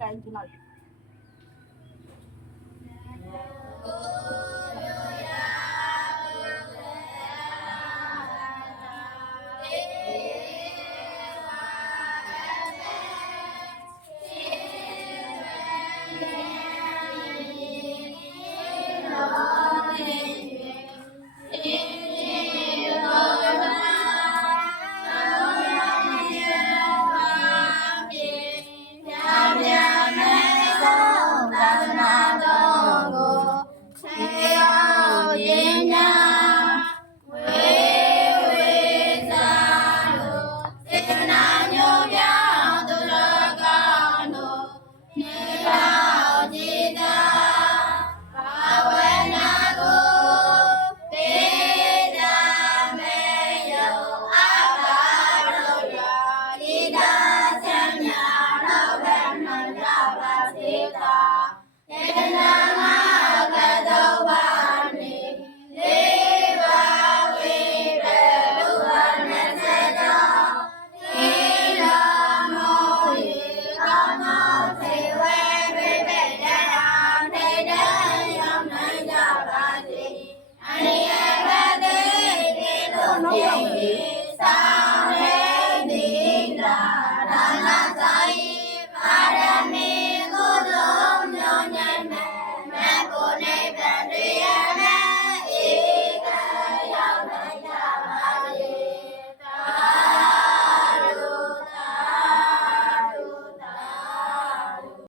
Thank. Jagannatha.